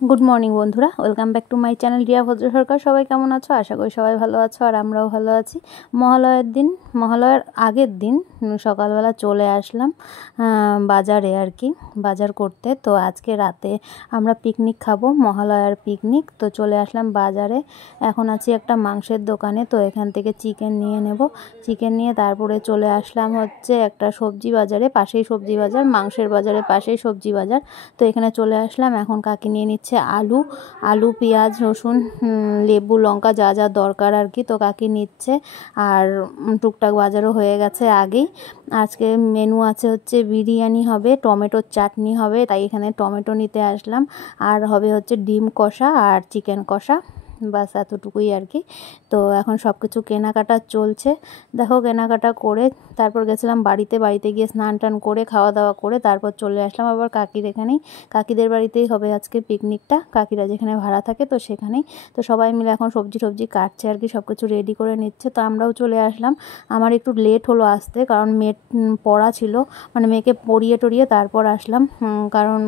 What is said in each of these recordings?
Good morning बंधुरा welcome back to my channel Riya Bhadra Sarkar. सबाई केमन आछो? आशा करी सबाई भालो आछो और आमराओ भालो आछि। महालयार आगेर दिन सकाल बेला चले आसलाम बाजारे आर कि बाजार करते। तो आज के राते आमरा पिकनिक खाबो, महालयार पिकनिक। तो चले आसलाम बाजारे। एखन आछि एकटा मांसेर दोकाने। तो एखान थेके चिकेन निये नेब। चिकेन निये तारपरे चले आसलाम होच्छे एकटा सब्जी बाजारे, पाशेई सब्जी बाजार, मांसेर बाजारेर पाशेई सब्जी बाजार। तो एखाने चले आसलाम। एखन काकी निये निচ্ছে आलू आलू पेঁয়াজ रसुन लेबू लंका जा जा दरकार আর কি। তো কাকি নিচ্ছে আর টুকটাক বাজারও হয়ে গেছে আগেই। আজকে মেনু আছে হচ্ছে বিরিয়ানি হবে, টমেটোর চাটনি হবে, তাই এখানে টমেটো নিতে আসলাম। আর হবে হচ্ছে ডিম কষা আর চিকেন কষা, বাস এতটুকুই আর কি। তো এখন সব কিছু কেনাকাটা চলছে। দেখো কেনাকাটা করে তারপর গেছিলাম বাড়িতে গিয়ে স্নান টান করে খাওয়া দাওয়া করে তারপর চলে আসলাম আবার কাকির এখানেই। কাকিদের বাড়িতেই হবে আজকে পিকনিকটা, কাকিরা যেখানে ভাড়া থাকে তো সেখানেই। তো সবাই মিলে এখন সবজি কাটছে আর কি, সব কিছু রেডি করে নিচ্ছে। তো আমরাও চলে আসলাম। আমার একটু লেট হলো আসতে, কারণ মেয়ের পড়া ছিল, মানে মেয়েকে পড়িয়ে টড়িয়ে তারপর আসলাম। কারণ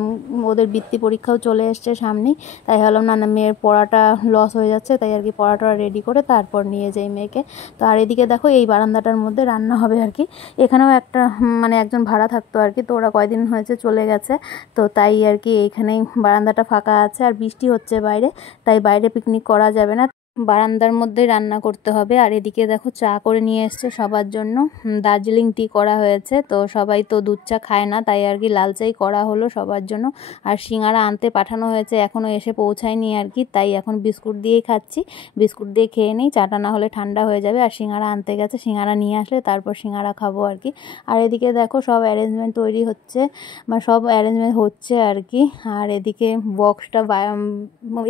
ওদের বৃত্তি পরীক্ষাও চলে এসছে সামনেই, তাই ভাবলাম না মেয়ের পড়াটা লস হয়ে যাচ্ছে, তাই আর কি পড়াটা রেডি করে তারপর নিয়ে যাই মেয়েকে। তো আর এদিকে দেখো এই বারান্দাটার মধ্যে রান্না হবে আর কি। এখানেও একটা মানে একজন ভাড়া থাকতো আর কি, তো ওরা কয়দিন হয়েছে চলে গেছে। তো তাই আর কি এইখানেই বারান্দাটা ফাঁকা আছে, আর বৃষ্টি হচ্ছে বাইরে, তাই বাইরে পিকনিক করা যাবে না, বারান্দার মধ্যেই রান্না করতে হবে। আর এদিকে দেখো চা করে নিয়ে এসছে সবার জন্য, দার্জিলিং টি করা হয়েছে। তো সবাই তো দুধ চা খায় না, তাই আর কি লাল চাই করা হলো সবার জন্য। আর সিঙ্গারা আনতে পাঠানো হয়েছে, এখনও এসে পৌঁছায়নি আর কি, তাই এখন বিস্কুট দিয়েই খাচ্ছি। বিস্কুট দিয়ে খেয়ে নেই, চাটা না হলে ঠান্ডা হয়ে যাবে। আর সিঙ্গারা আনতে গেছে, সিঙ্গারা নিয়ে আসলে তারপর সিঙ্গারা খাবো আর কি। আর এদিকে দেখো সব অ্যারেঞ্জমেন্ট তৈরি হচ্ছে, মানে সব অ্যারেঞ্জমেন্ট হচ্ছে আর কি। আর এদিকে বক্সটা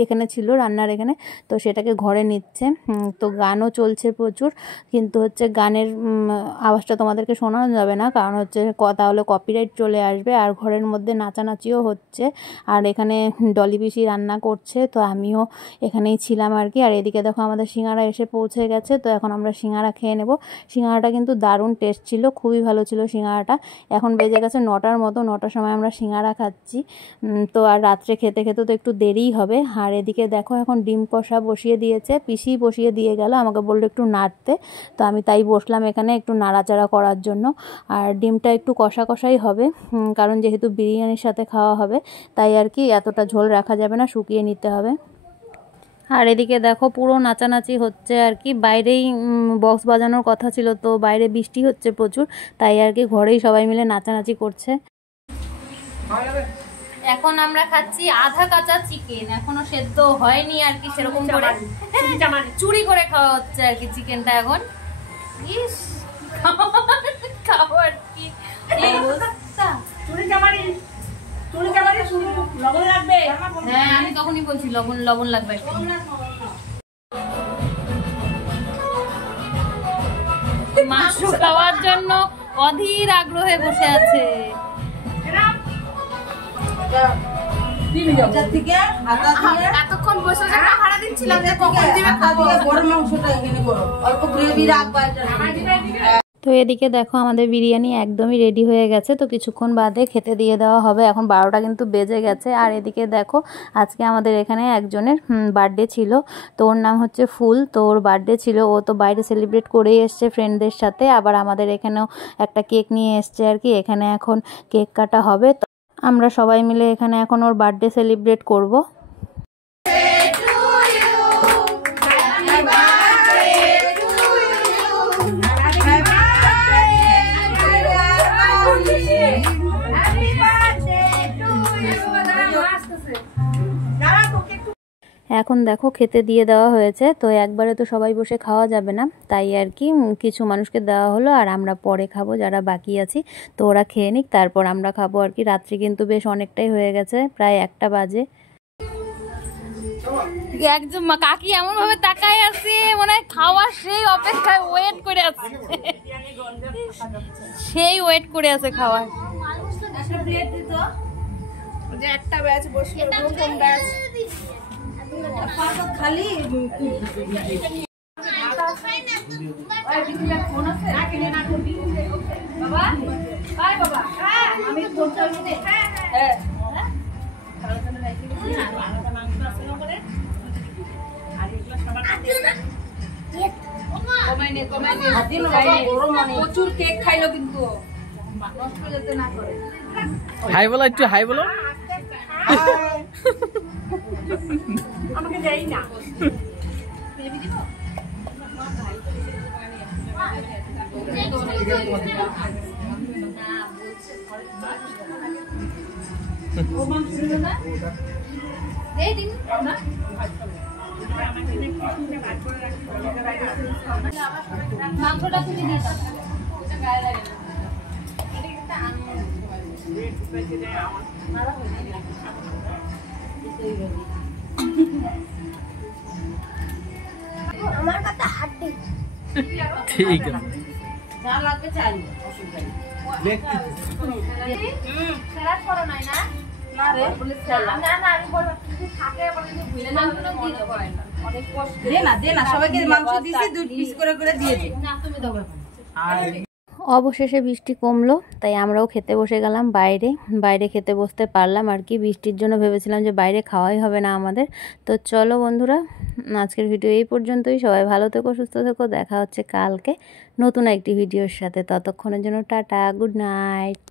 এখানে ছিল রান্নার এখানে, তো সেটাকে ঘরে নিচ্ছে। তো গানও চলছে প্রচুর, কিন্তু হচ্ছে গানের আওয়াজটা তোমাদেরকে শোনানো যাবে না, কারণ হচ্ছে তাহলে কপিরাইট চলে আসবে। আর ঘরের মধ্যে নাচানাচিও হচ্ছে। আর এখানে ডলি পিসি রান্না করছে, তো আমিও এখানেই ছিলাম আর কি। আর এদিকে দেখো আমাদের সিঙ্গারা এসে পৌঁছে গেছে, তো এখন আমরা সিঙ্গারা খেয়ে নেব। সিঙ্গারাটা কিন্তু দারুণ টেস্ট ছিল, খুবই ভালো ছিল সিঙ্গারাটা। এখন বেজে গেছে 9টার মতো, 9টার সময় আমরা সিঙ্গারা খাচ্ছি। তো আর রাত্রে খেতে খেতে তো একটু দেরিই হবে। আর এদিকে দেখো এখন ডিম কষা বসিয়ে দিয়েছে, পিসি বসিয়ে দিয়ে গেল, আমাকে বললো একটু নাড়তে, তো আমি তাই বসলাম এখানে একটু নাড়াচাড়া করার জন্য। আর ডিমটা একটু কষা কষাই হবে, কারণ যেহেতু বিরিয়ানির সাথে খাওয়া হবে, তাই আর কি এতটা ঝোল রাখা যাবে না, শুকিয়ে নিতে হবে। আর এদিকে দেখো পুরো নাচানাচি হচ্ছে আর কি। বাইরেই বক্স বাজানোর কথা ছিল, তো বাইরে বৃষ্টি হচ্ছে প্রচুর, তাই আর কি ঘরেই সবাই মিলে নাচানাচি করছে। এখন আমরা খাচ্ছি আধা কাঁচা চিকেন, এখনো সেদ্ধ হয়নি আর কি, সেরকম করে চুরি করে খাওয়া হচ্ছে আর কি চিকেনটা এখন। ইস খাওয়ার কি হ্যাঁ, আমি তখনই বলছি লবণ লাগবে। মাংস খাওয়ার জন্য অধীর আগ্রহে বসে আছে। এতক্ষণ বসে ভাড়া দিচ্ছিলাম যে কখন দিবে খাবো, বড় মাংসটা এখানে করো, অল্প গ্রেভি রাখবা। তো এদিকে দেখো আমাদের বিরিয়ানি একদমই রেডি হয়ে গেছে, তো কিছুক্ষণ বাদে খেতে দিয়ে দেওয়া হবে। এখন 12টা কিন্তু বেজে গেছে। আর এদিকে দেখো আজকে আমাদের এখানে একজনের বার্থডে ছিল, তো ওর নাম হচ্ছে ফুল। তো ওর বার্থডে ছিল, ও তো বাইরে সেলিব্রেট করেই এসছে ফ্রেন্ডদের সাথে, আবার আমাদের এখানেও একটা কেক নিয়ে এসছে আর কি। এখানে এখন কেক কাটা হবে, তো আমরা সবাই মিলে এখানে এখন ওর বার্থডে সেলিব্রেট করব। এখন দেখো খেতে দিয়ে দেওয়া হয়েছে, তো একবারে তো সবাই বসে খাওয়া যাবে না, তাই আর কি কিছু মানুষকে দেওয়া হলো, আর আমরা পরে খাবো যারা বাকি আছি। তো ওরা খেয়ে নিক, তারপর আমরা খাবো আর কি। রাত্রি কিন্তু বেশ অনেকটাই হয়ে গেছে, প্রায় 1টা বাজে। একদম কাকি এমন ভাবে তাকায় আছে, মানে খাওয়ার সেই অপেক্ষায় ওয়েট করে আছে, সেই ওয়েট করে আছে খাওয়ার। একটা ব্যাচ বসলো, নতুন ব্যাচ খালি ফোন আছে বাবা, বাবা আমি ফোন চালিয়ে প্রচুর কেক খাইলো কিন্তু নষ্ট যেতে না করে। হাই বলো, একটু হাই বলো। আমাকে দেই না। মাংসটা তুমি দিয়ে দাও, গায়ে লাগে না। আমার কথা হাঁটতে ঠিক আছে, যা লাগবে চাই অসুবিধা নেই। সেরা করো নাই না? না রে, না না আমি বলবো কিছু থাকে বলে যে ভুলে না দিয়ে দেবো। অনেক কষ্ট দে না সবাইকে মাংস দিছি 2 পিস করে দিয়ে দে। না তুমি দাও। অবশেষে বৃষ্টি কমলো, তাই আমরাও খেতে বসে গেলাম। বাইরে খেতে বসতে পারলাম আর কি। বৃষ্টির জন্য ভেবেছিলাম যে বাইরে খাওয়াই হবে না আমাদের। তো চলো বন্ধুরা, আজকের ভিডিও এই পর্যন্তই। সবাই ভালো থেকো, সুস্থ থেকো। দেখা হচ্ছে কালকে নতুন একটি ভিডিওর সাথে। ততক্ষণের জন্য টাটা, গুড নাইট।